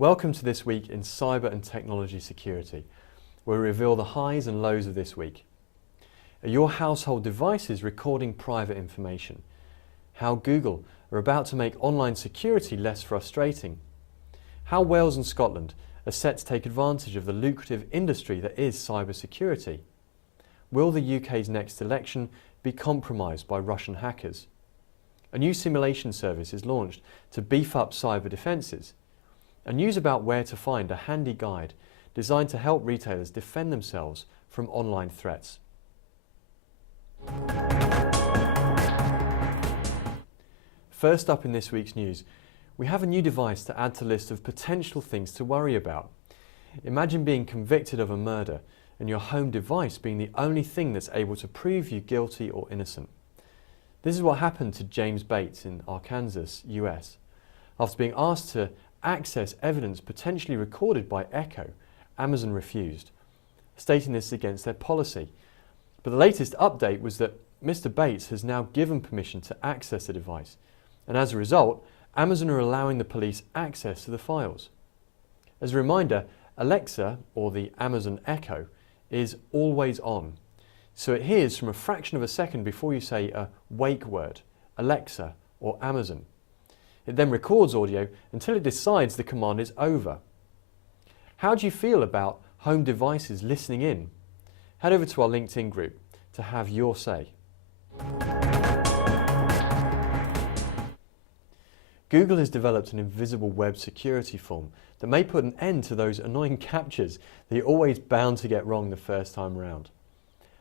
Welcome to This Week in Cyber and Technology Security, where we reveal the highs and lows of this week. Are your household devices recording private information? How Google are about to make online security less frustrating? How Wales and Scotland are set to take advantage of the lucrative industry that is cybersecurity? Will the UK's next election be compromised by Russian hackers? A new simulation service is launched to beef up cyber defences, and news about where to find a handy guide designed to help retailers defend themselves from online threats. First up in this week's news, we have a new device to add to the list of potential things to worry about. Imagine being convicted of a murder and your home device being the only thing that's able to prove you guilty or innocent. This is what happened to James Bates in Arkansas, US. After being asked to access evidence potentially recorded by Echo, Amazon refused, stating this is against their policy. But the latest update was that Mr. Bates has now given permission to access the device, and as a result, Amazon are allowing the police access to the files. As a reminder, Alexa, or the Amazon Echo, is always on, so it hears from a fraction of a second before you say a wake word, Alexa or Amazon. It then records audio until it decides the command is over. How do you feel about home devices listening in? Head over to our LinkedIn group to have your say. Google has developed an invisible web security form that may put an end to those annoying captchas that you're always bound to get wrong the first time round.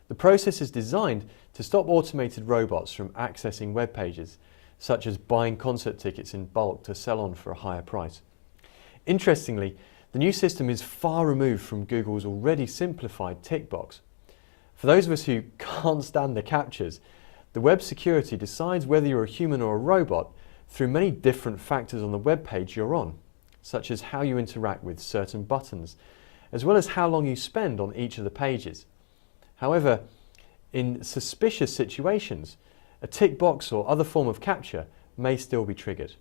The process is designed to stop automated robots from accessing web pages, such as buying concert tickets in bulk to sell on for a higher price. Interestingly, the new system is far removed from Google's already simplified tick box. For those of us who can't stand the captchas, the web security decides whether you're a human or a robot through many different factors on the web page you're on, such as how you interact with certain buttons, as well as how long you spend on each of the pages. However, in suspicious situations, a tick box or other form of captcha may still be triggered.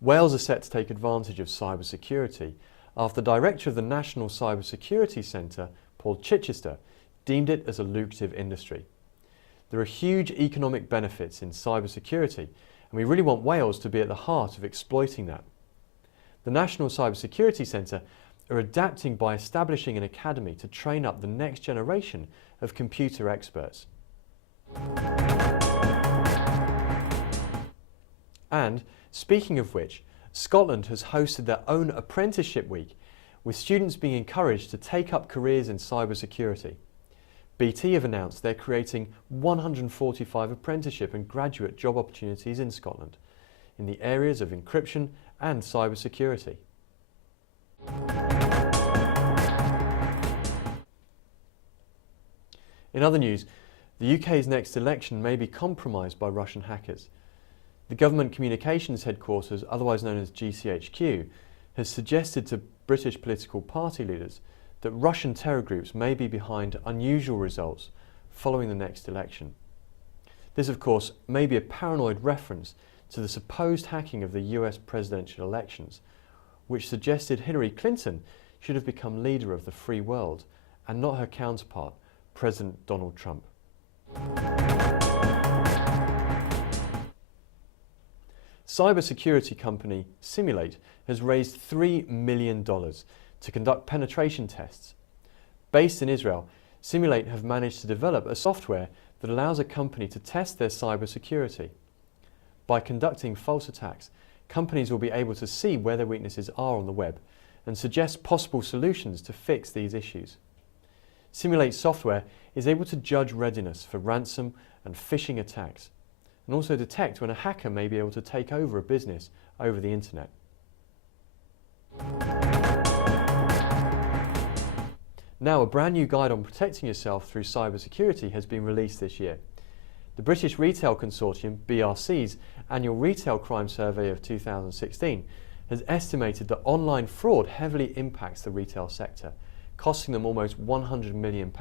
Wales are set to take advantage of cybersecurity after the director of the National Cybersecurity Centre, Paul Chichester, deemed it as a lucrative industry. There are huge economic benefits in cybersecurity, and we really want Wales to be at the heart of exploiting that. The National Cybersecurity Centre are adapting by establishing an academy to train up the next generation of computer experts. And speaking of which, Scotland has hosted their own apprenticeship week, with students being encouraged to take up careers in cybersecurity. BT have announced they're creating 145 apprenticeship and graduate job opportunities in Scotland in the areas of encryption and cybersecurity. In other news, the UK's next election may be compromised by Russian hackers. The Government Communications Headquarters, otherwise known as GCHQ, has suggested to British political party leaders that Russian terror groups may be behind unusual results following the next election. This, of course, may be a paranoid reference to the supposed hacking of the US presidential elections, which suggested Hillary Clinton should have become leader of the free world and not her counterpart, President Donald Trump. Cybersecurity company Simulate has raised $3 million to conduct penetration tests. Based in Israel, Simulate have managed to develop a software that allows a company to test their cybersecurity. By conducting false attacks, companies will be able to see where their weaknesses are on the web and suggest possible solutions to fix these issues. Simulate software is able to judge readiness for ransom and phishing attacks, and also detect when a hacker may be able to take over a business over the internet. Now, a brand new guide on protecting yourself through cybersecurity has been released this year. The British Retail Consortium, BRC's annual Retail Crime Survey of 2016 has estimated that online fraud heavily impacts the retail sector, costing them almost £100 million.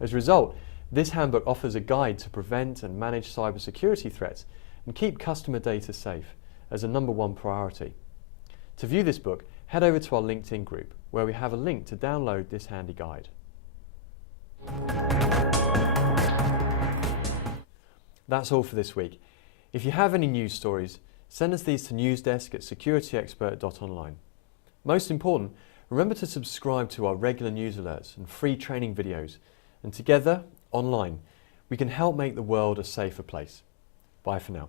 As a result, this handbook offers a guide to prevent and manage cybersecurity threats and keep customer data safe as a #1 priority. To view this book, head over to our LinkedIn group, where we have a link to download this handy guide. That's all for this week. If you have any news stories, send us these to newsdesk@securityexpert.online. Most important, remember to subscribe to our regular news alerts and free training videos, and together, online, we can help make the world a safer place. Bye for now.